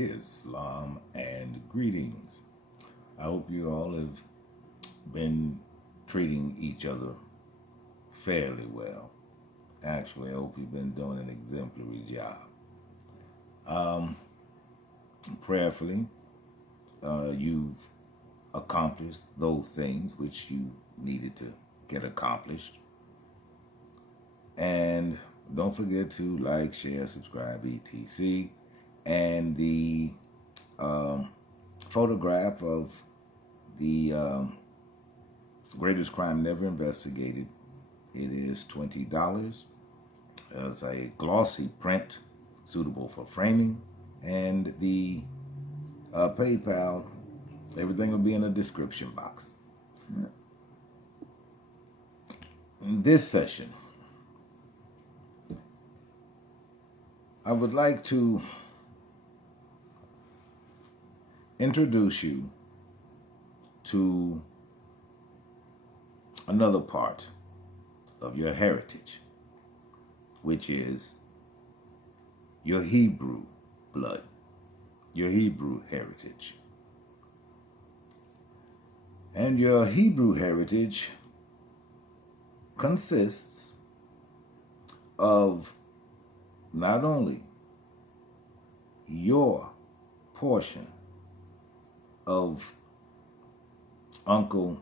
Islam and greetings. I hope you all have been treating each other fairly well. Actually, I hope you've been doing an exemplary job. Prayerfully, you've accomplished those things which you needed to get accomplished. And don't forget to like, share, subscribe, etc. And the photograph of the greatest crime never investigated, it is $20. It's a glossy print suitable for framing. And the PayPal, everything will be in the description box. In this session, I would like to introduce you to another part of your heritage, which is your Hebrew blood, your Hebrew heritage. And your Hebrew heritage consists of not only your portion of Uncle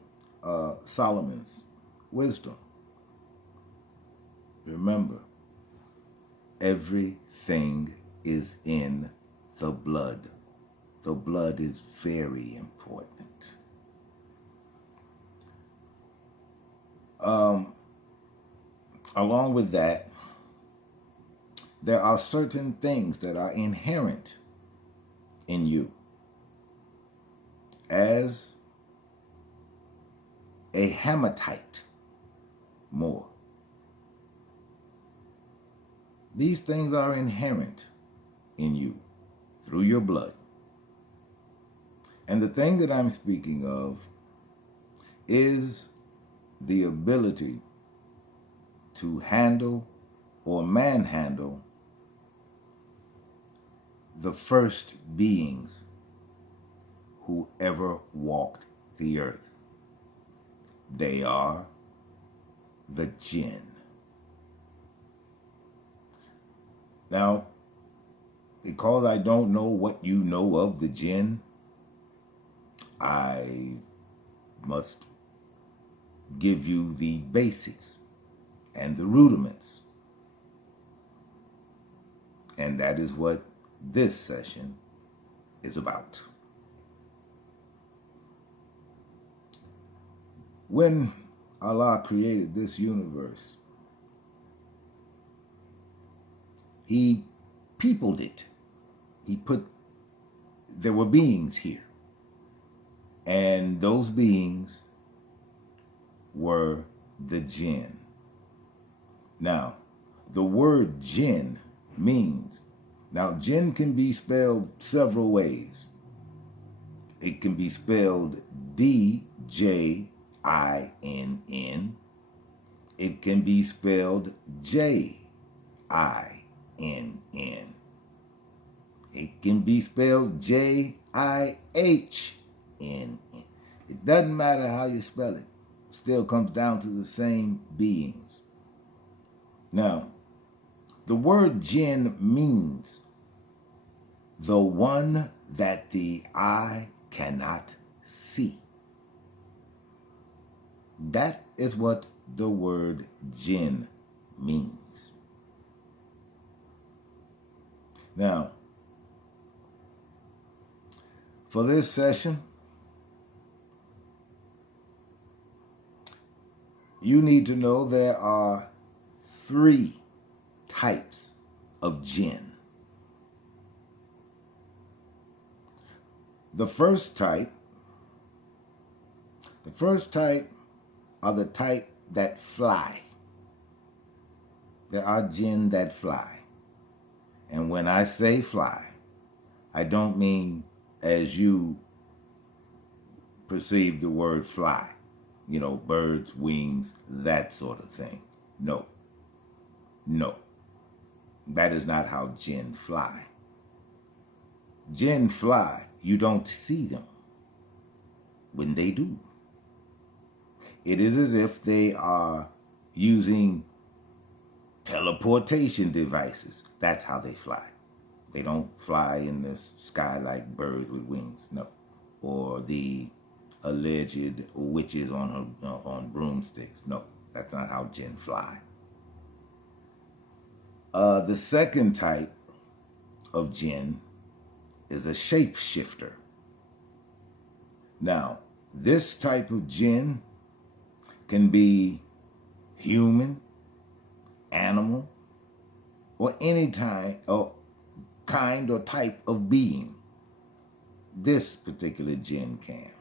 Solomon's wisdom. Remember, everything is in the blood. The blood is very important. Along with that, there are certain things that are inherent in you as a Hamatite more. These things are inherent in you through your blood. And the thing that I'm speaking of is the ability to handle or manhandle the first beings who ever walked the earth. They are the Djinn. Now, because I don't know what you know of the Djinn, I must give you the basics and the rudiments. And that is what this session is about. When Allah created this universe, He peopled it. There were beings here. And those beings were the Djinn. Now, the word Djinn means, now Djinn can be spelled several ways. It can be spelled D-J-I-N-N. It can be spelled J-I-N-N. It can be spelled J-I-H-N-N. It doesn't matter how you spell it. It still comes down to the same beings. Now, the word Djinn means the one that the eye cannot see. That is what the word Djinn means. Now, for this session, you need to know there are 3 types of Djinn. The first type are the type that fly. There are Djinn that fly. And when I say fly, I don't mean as you perceive the word fly. You know, birds, wings, that sort of thing. No. That is not how Djinn fly. Jinn fly. You don't see them when they do. It is as if they are using teleportation devices. That's how they fly. They don't fly in the sky like birds with wings, no. Or the alleged witches on broomsticks. No, that's not how jinn fly. The second type of jinn is a shapeshifter. Now, this type of jinn can be human, animal, or any kind or type of being. This particular jinn can.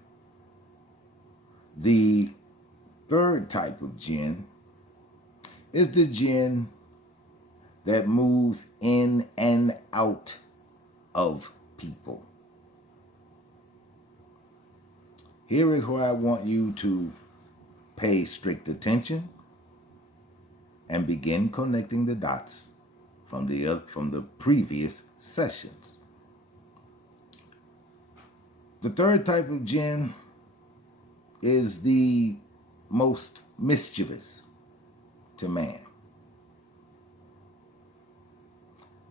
The third type of jinn is the jinn that moves in and out of people. Here is where I want you to pay strict attention and begin connecting the dots from the previous sessions. The third type of jinn is the most mischievous to man.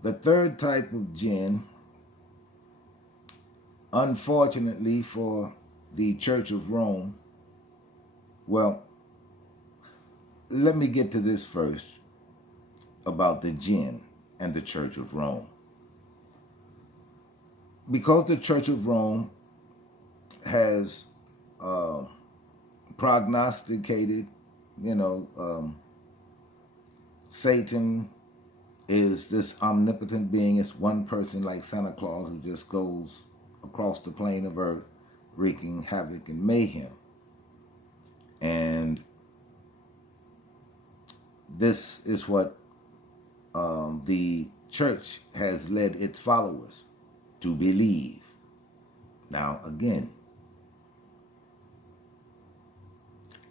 The third type of jinn, unfortunately for the Church of Rome, well, let me get to this first about the jinn and the Church of Rome. Because the Church of Rome has prognosticated, Satan is this omnipotent being. It's one person like Santa Claus who just goes across the plane of earth wreaking havoc and mayhem. And this is what the church has led its followers to believe. Now, again,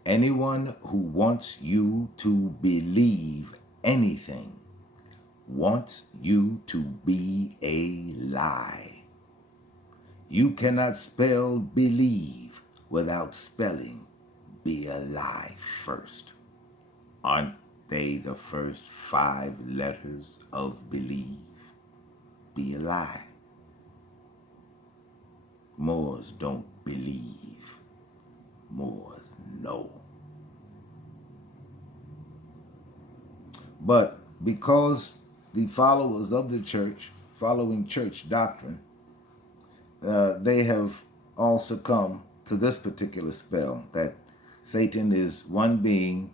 anyone who wants you to believe anything wants you to be a lie. You cannot spell believe without spelling be a lie first. Aren't they the first 5 letters of believe? Be a lie. Moors don't believe. Moors know. But because the followers of the church, following church doctrine, they have all succumbed to this particular spell that Satan is one being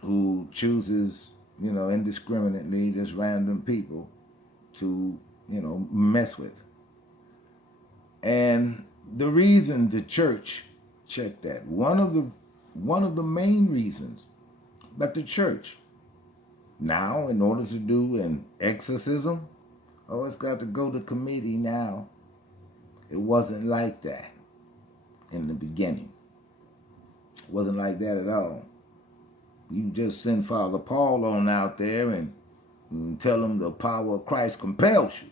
who chooses, indiscriminately just random people to, mess with. And the reason the church, check that, one of the main reasons that the church now, in order to do an exorcism, it's got to go to committee now. It wasn't like that in the beginning. It wasn't like that at all. You just send Father Paul on out there and tell him the power of Christ compels you.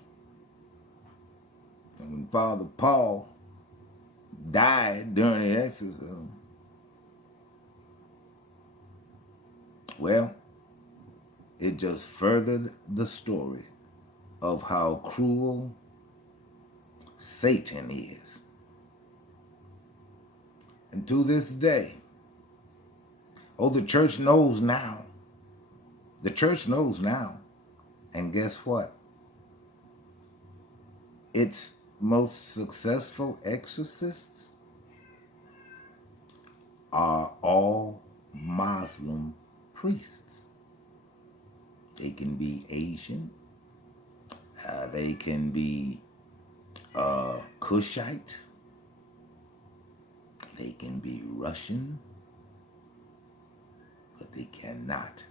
And when Father Paul died during the exorcism, well, it just furthered the story of how cruel Satan is. And to this day, the church knows now. The church knows now. And guess what? Its most successful exorcists are all Muslim priests. They can be Asian. They can be Kushite. They can be Russian. But they cannot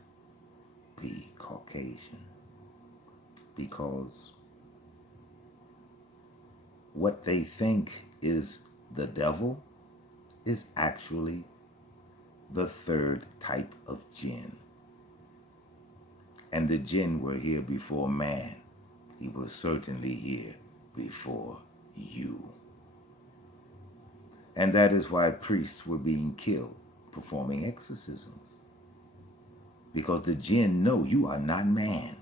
be Caucasian. Because what they think is the devil is actually the third type of jinn. And the jinn were here before man. He was certainly here before you. And that is why priests were being killed performing exorcisms. Because the Djinn know you are not man.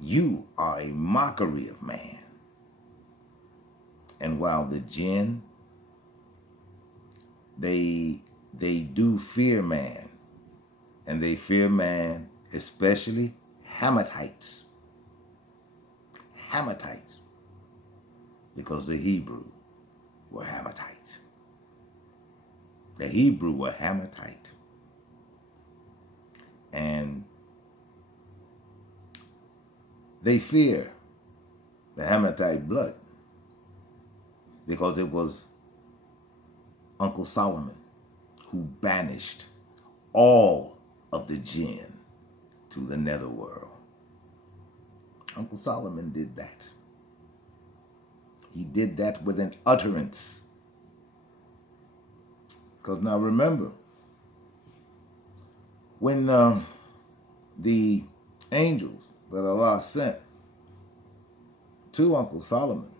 You are a mockery of man. And while the Djinn, they do fear man, and they fear man, especially Hamathites. Hamathites. Because the Hebrew were Hamathites. The Hebrew were Hamathite. And they fear the Hamathite blood because it was Uncle Solomon who banished all of the Djinn to the netherworld. Uncle Solomon did that. He did that with an utterance. Because now remember, when the angels that Allah sent to Uncle Solomon,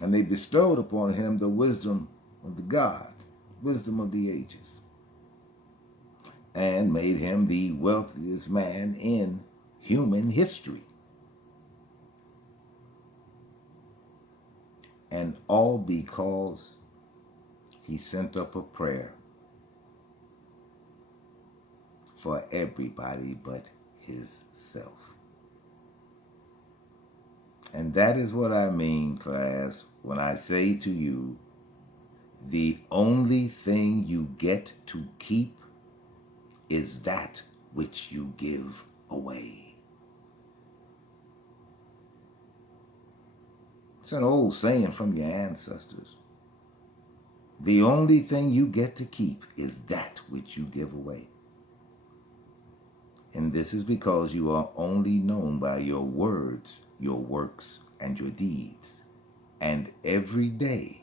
and they bestowed upon him the wisdom of the gods, wisdom of the ages, and made him the wealthiest man in human history. And all because he sent up a prayer for everybody but himself. And that is what I mean, class, when I say to you, the only thing you get to keep is that which you give away. It's an old saying from your ancestors. The only thing you get to keep is that which you give away. And this is because you are only known by your words, your works, and your deeds. And every day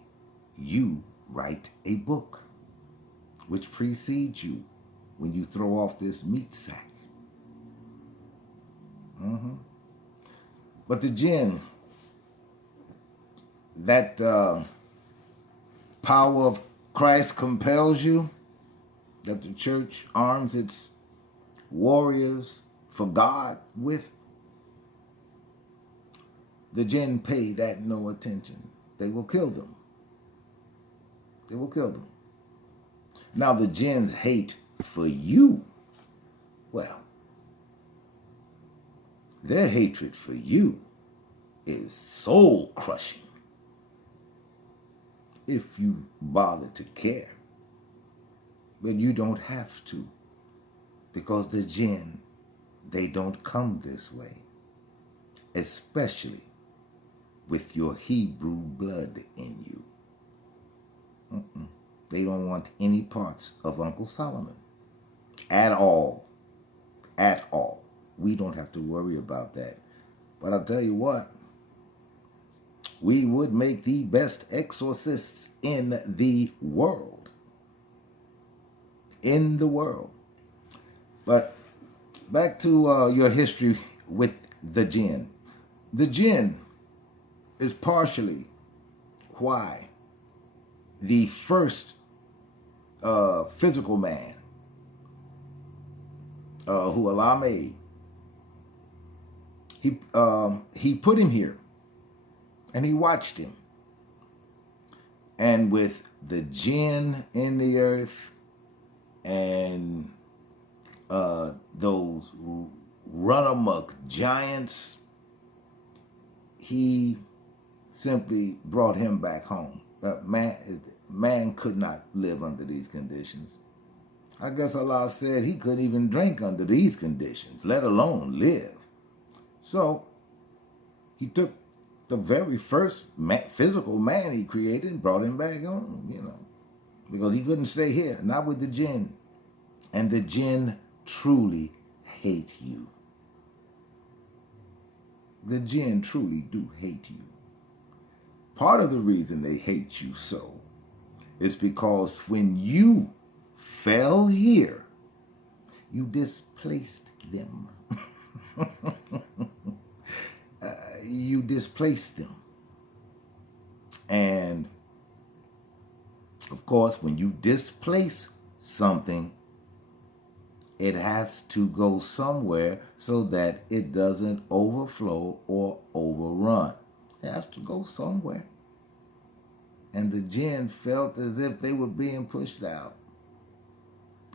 you write a book which precedes you when you throw off this meat sack. But the Djinn, that power of Christ compels you, that the church arms its warriors for God with, the Djinn pay that no attention. They will kill them. They will kill them. Now the Djinn's hate for you, well, their hatred for you is soul crushing. If you bother to care. But you don't have to. Because the Djinn, they don't come this way. Especially with your Hebrew blood in you. They don't want any parts of Uncle Solomon. At all. At all. We don't have to worry about that. But I'll tell you what. We would make the best exorcists in the world. In the world. But back to your history with the Djinn. The Djinn is partially why the first physical man who Allah made, he put him here. And he watched him. And with the Djinn in the earth and those run amok giants, he simply brought him back home. Man could not live under these conditions. I guess Allah said he couldn't even drink under these conditions, let alone live. So he took the very first physical man he created and brought him back home, because he couldn't stay here, not with the Djinn. And the Djinn truly hate you. The Djinn truly do hate you. Part of the reason they hate you so is because when you fell here, you displaced them. you displace them. And of course, when you displace something, it has to go somewhere so that it doesn't overflow or overrun. It has to go somewhere. And the jinn felt as if they were being pushed out.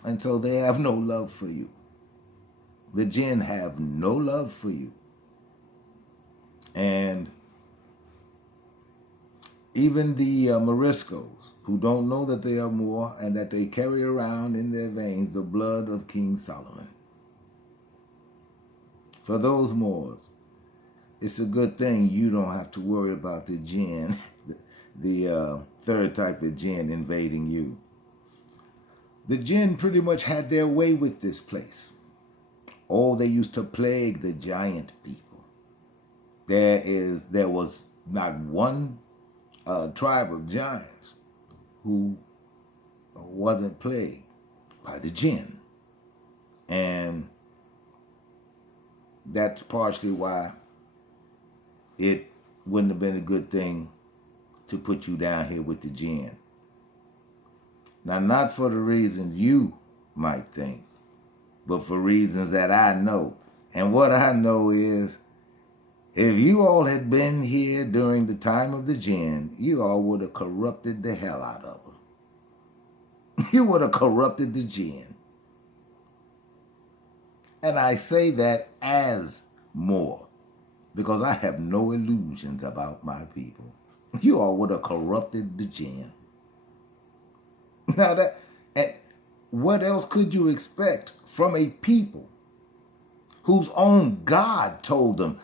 And so they have no love for you. The jinn have no love for you. And even the Moriscos, who don't know that they are Moor and that they carry around in their veins the blood of King Solomon. For those Moors, it's a good thing you don't have to worry about the jinn, the third type of jinn invading you. The jinn pretty much had their way with this place. Oh, they used to plague the giant people. There was not one tribe of giants who wasn't plagued by the jinn. And that's partially why it wouldn't have been a good thing to put you down here with the jinn. Now, not for the reasons you might think, but for reasons that I know. And what I know is, if you all had been here during the time of the jinn, you all would have corrupted the hell out of them. You would have corrupted the jinn. And I say that as more, because I have no illusions about my people. You all would have corrupted the jinn. Now, what else could you expect from a people whose own God told them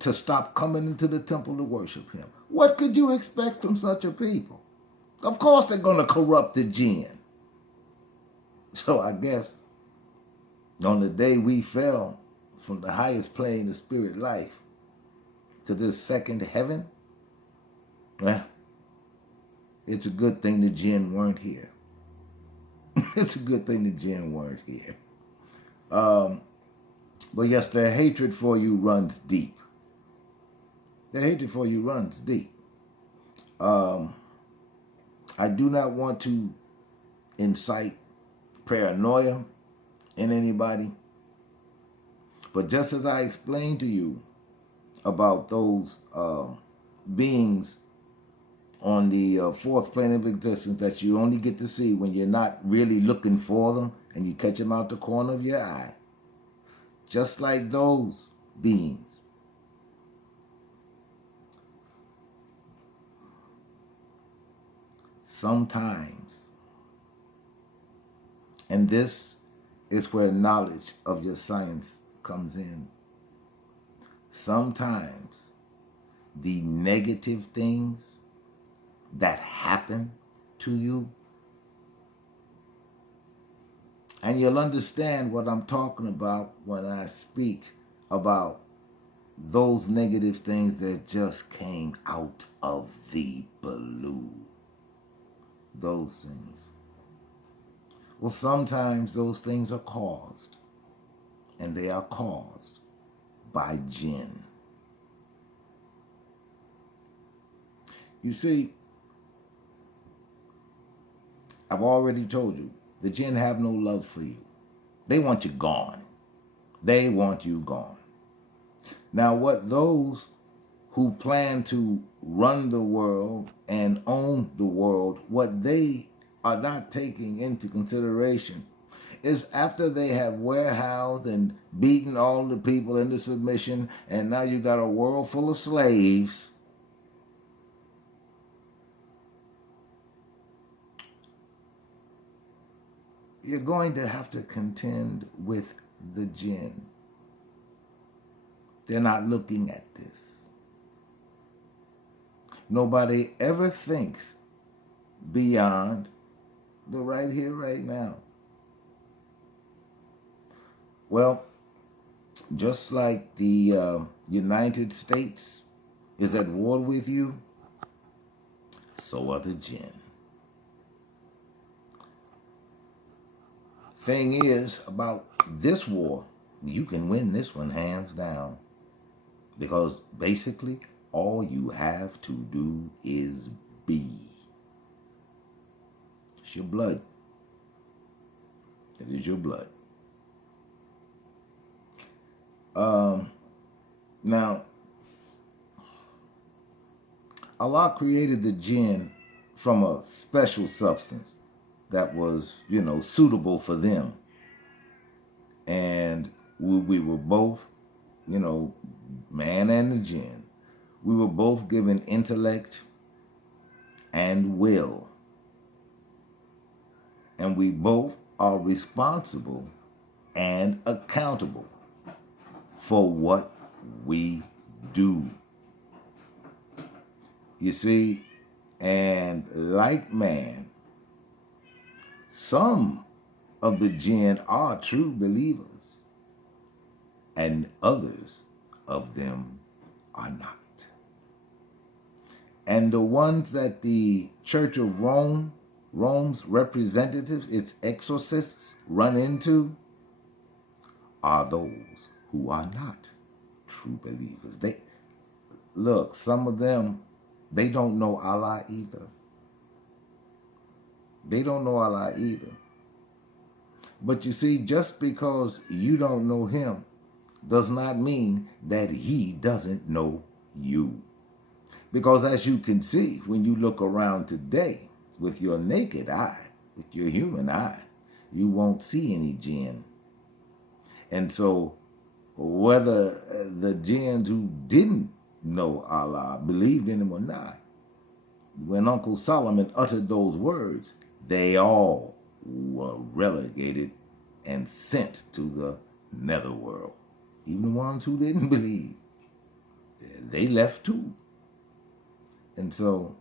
to stop coming into the temple to worship him? What could you expect from such a people? Of course they're going to corrupt the jinn. So I guess on the day we fell from the highest plane of spirit life to this second heaven, well, it's a good thing the jinn weren't here. It's a good thing the jinn weren't here. But yes, their hatred for you runs deep. Their hatred for you runs deep. I do not want to incite paranoia in anybody. But just as I explained to you about those beings on the fourth plane of existence that you only get to see when you're not really looking for them and you catch them out the corner of your eye, just like those beings, sometimes, and this is where knowledge of your science comes in, sometimes the negative things that happen to you, and you'll understand what I'm talking about when I speak about those negative things that just came out of the blue. Those things. Well, sometimes those things are caused, and they are caused by jinn. You see, I've already told you, the jinn have no love for you. They want you gone. They want you gone. Now, what those who plan to run the world and own the world, what they are not taking into consideration is after they have warehoused and beaten all the people into submission, and now you got a world full of slaves, you're going to have to contend with the jinn. They're not looking at this. Nobody ever thinks beyond the right here, right now. Well, just like the United States is at war with you, so are the jinn. Thing is, about this war, you can win this one hands down. Because basically, all you have to do is be. It's your blood. It is your blood. Now, Allah created the jinn from a special substance that was, suitable for them. And we were both, man and the jinn, we were both given intellect and will. And we both are responsible and accountable for what we do. You see, and like man, some of the jinn are true believers, and others of them are not. And the ones that the Church of Rome's representatives, its exorcists, run into are those who are not true believers. Look, some of them, they don't know Allah either. They don't know Allah either. But you see, just because you don't know him does not mean that he doesn't know you. Because as you can see, when you look around today with your naked eye, with your human eye, you won't see any jinn. And so whether the jinns who didn't know Allah believed in him or not, when Uncle Solomon uttered those words, they all were relegated and sent to the netherworld. Even the ones who didn't believe, they left too. And so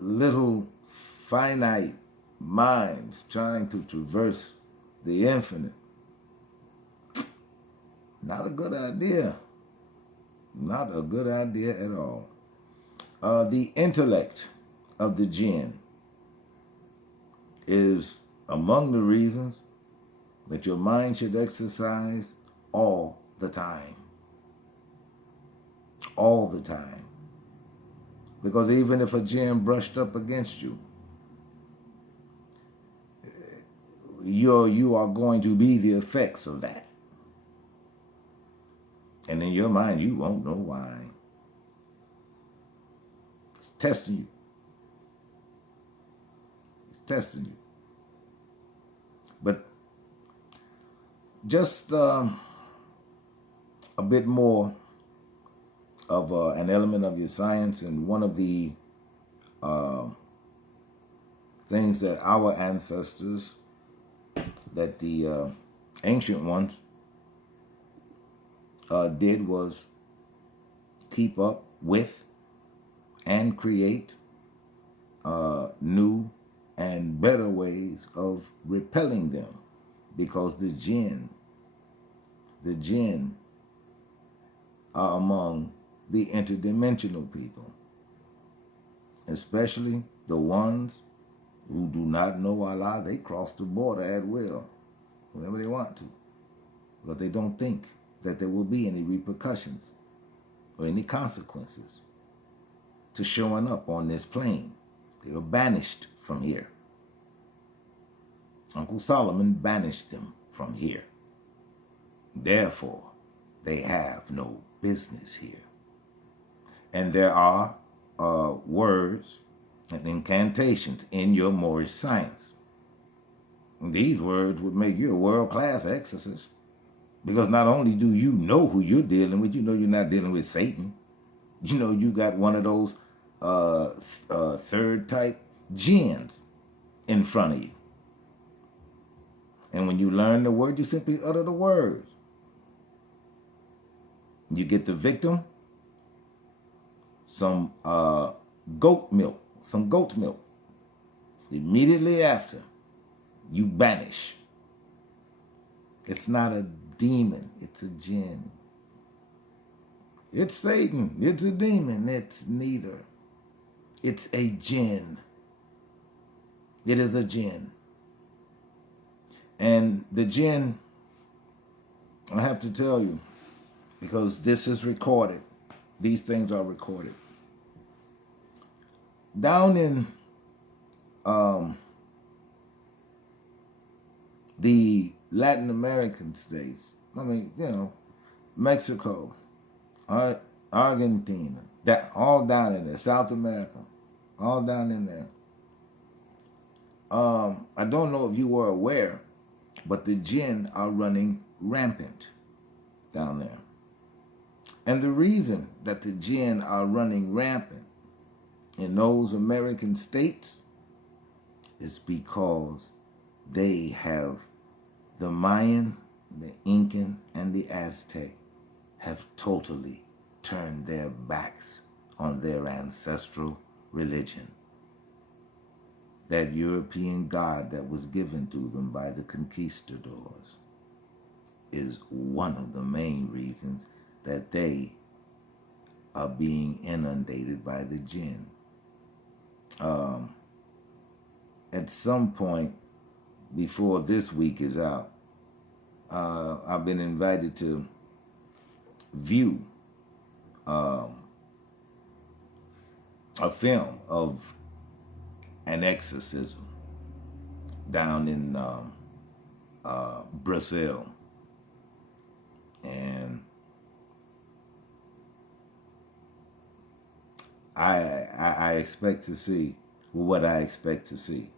little finite minds trying to traverse the infinite, not a good idea. Not a good idea at all. The intellect of the jinn is among the reasons that your mind should exercise all the time. All the time. Because even if a jinn brushed up against you, you are going to be the effects of that. And in your mind, you won't know why. It's testing you. It's testing you. But just a bit more of an element of your science, and one of the things that our ancestors, that the ancient ones, did was keep up with and create new and better ways of repelling them, because the jinn are among the interdimensional people, especially the ones who do not know Allah. They cross the border at will, whenever they want to, but they don't think that there will be any repercussions or any consequences to showing up on this plane. They were banished from here. Uncle Solomon banished them from here. Therefore, they have no business here. And there are words and incantations in your Moorish science. And these words would make you a world-class exorcist. Because not only do you know who you're dealing with, you know you're not dealing with Satan. You know you got one of those third type jinns in front of you. And when you learn the word, you simply utter the words. You get the victim some goat milk. Immediately after, you banish. It's not a demon, it's a jinn. It's Satan, it's a demon, it's neither. It's a jinn. It is a jinn. And the jinn, I have to tell you, because this is recorded. These things are recorded. Down in the Latin American states, I mean, you know, Mexico, Argentina, that all down in there, South America, all down in there. I don't know if you were aware, but the Djinn are running rampant down there. And the reason that the Djinn are running rampant in those American states is because they have the Mayan, the Incan, and the Aztec have totally turned their backs on their ancestral religion. That European God that was given to them by the conquistadors is one of the main reasons that they are being inundated by the Djinn. At some point before this week is out, I've been invited to view a film of an exorcism down in Brazil. And I expect to see what I expect to see.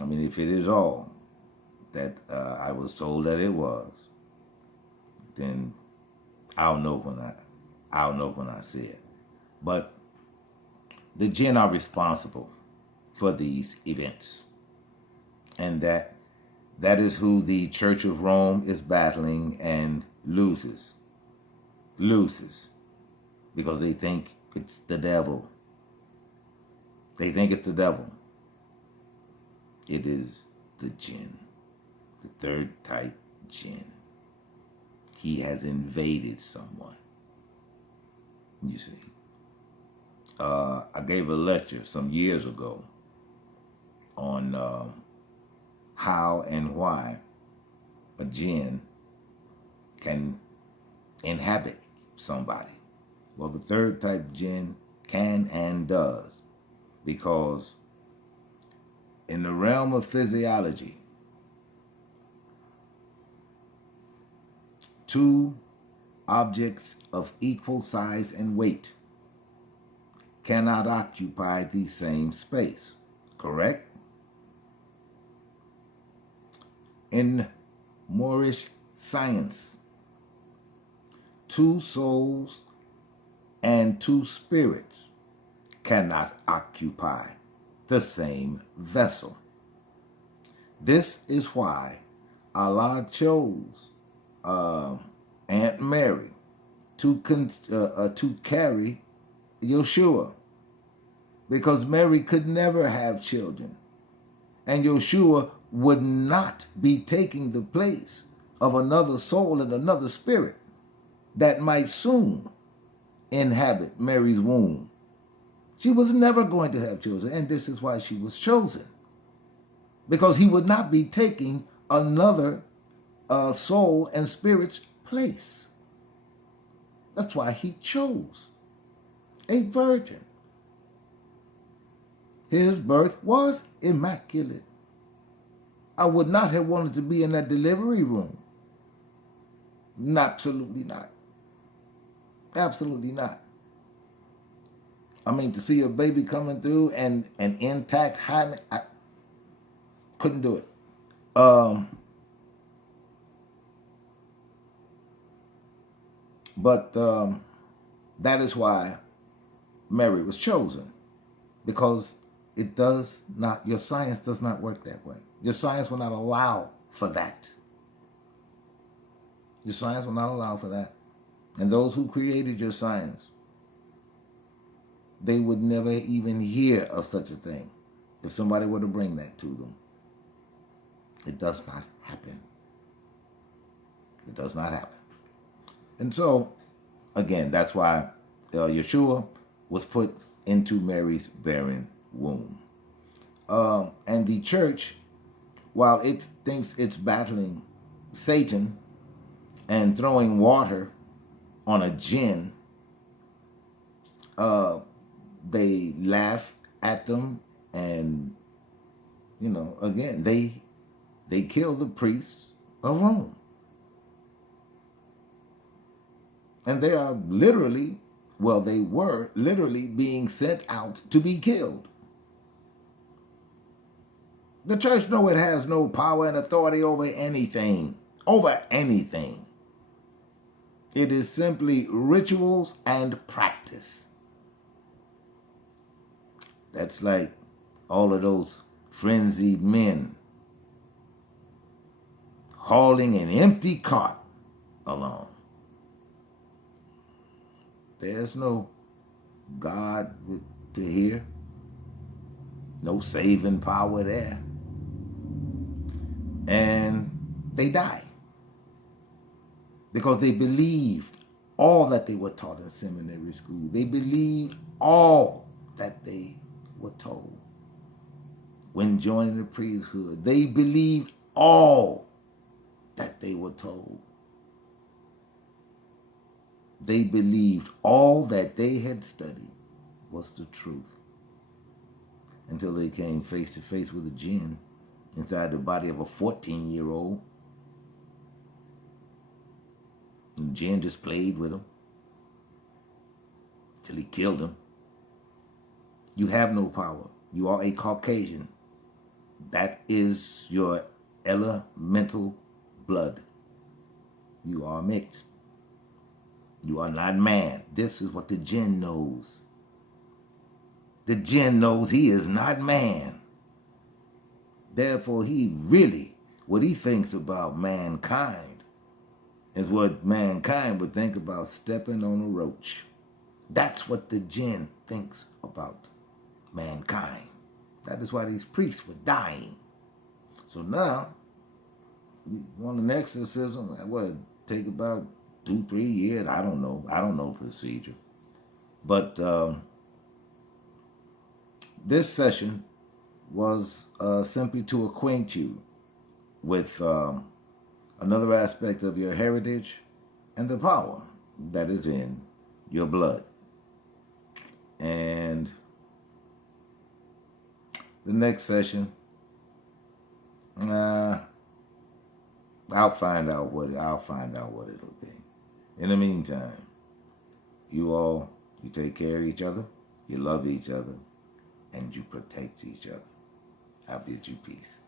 I mean, if it is all that I was told that it was, then I'll know when I see it. But the Djinn are responsible for these events, and that is who the Church of Rome is battling and loses because they think it's the devil. They think it's the devil. It is the Djinn, the third type Djinn. He has invaded someone. You see, I gave a lecture some years ago on how and why a Djinn can inhabit somebody. Well, the third type Djinn can and does, because in the realm of physiology, two objects of equal size and weight cannot occupy the same space, correct? In Moorish science, two souls and two spirits cannot occupy the same vessel. This is why Allah chose Aunt Mary to carry Yeshua, because Mary could never have children, and Yeshua would not be taking the place of another soul and another spirit that might soon inhabit Mary's womb. She was never going to have children, and this is why she was chosen, because he would not be taking another soul and spirit's place. That's why he chose a virgin. His birth was immaculate. I would not have wanted to be in that delivery room. Absolutely not. Absolutely not. I mean, to see a baby coming through and an intact hymen, I couldn't do it. But that is why Mary was chosen, because it does not, your science does not work that way. Your science will not allow for that. Your science will not allow for that. And those who created your science, they would never even hear of such a thing if somebody were to bring that to them. It does not happen. It does not happen. And so, again, that's why Yeshua was put into Mary's barren womb. And the church, while it thinks it's battling Satan and throwing water on a Djinn, they laugh at them, and again they kill the priests of Rome, and they are literally, well, they were literally being sent out to be killed. The church know it has no power and authority over anything. Over anything. It is simply rituals and practice. That's like all of those frenzied men hauling an empty cart along. There's no God to hear. No saving power there. And they die because they believed all that they were taught in seminary school. They believed all that they were told when joining the priesthood. They believed all that they were told. They believed all that they had studied was the truth until they came face to face with a Djinn inside the body of a 14-year-old. And Djinn just played with him till he killed him. You have no power. You are a Caucasian. That is your elemental blood. You are mixed. You are not man. This is what the Djinn knows. The Djinn knows he is not man. Therefore, what he thinks about mankind is what mankind would think about stepping on a roach. That's what the Djinn thinks about mankind. That is why these priests were dying. So now, you want an exorcism? What, it'd take about 2-3 years? I don't know. I don't know the procedure. But this session was simply to acquaint you with another aspect of your heritage and the power that is in your blood. And the next session, I'll find out what it'll be. In the meantime, you take care of each other, you love each other, and you protect each other. I bid you peace.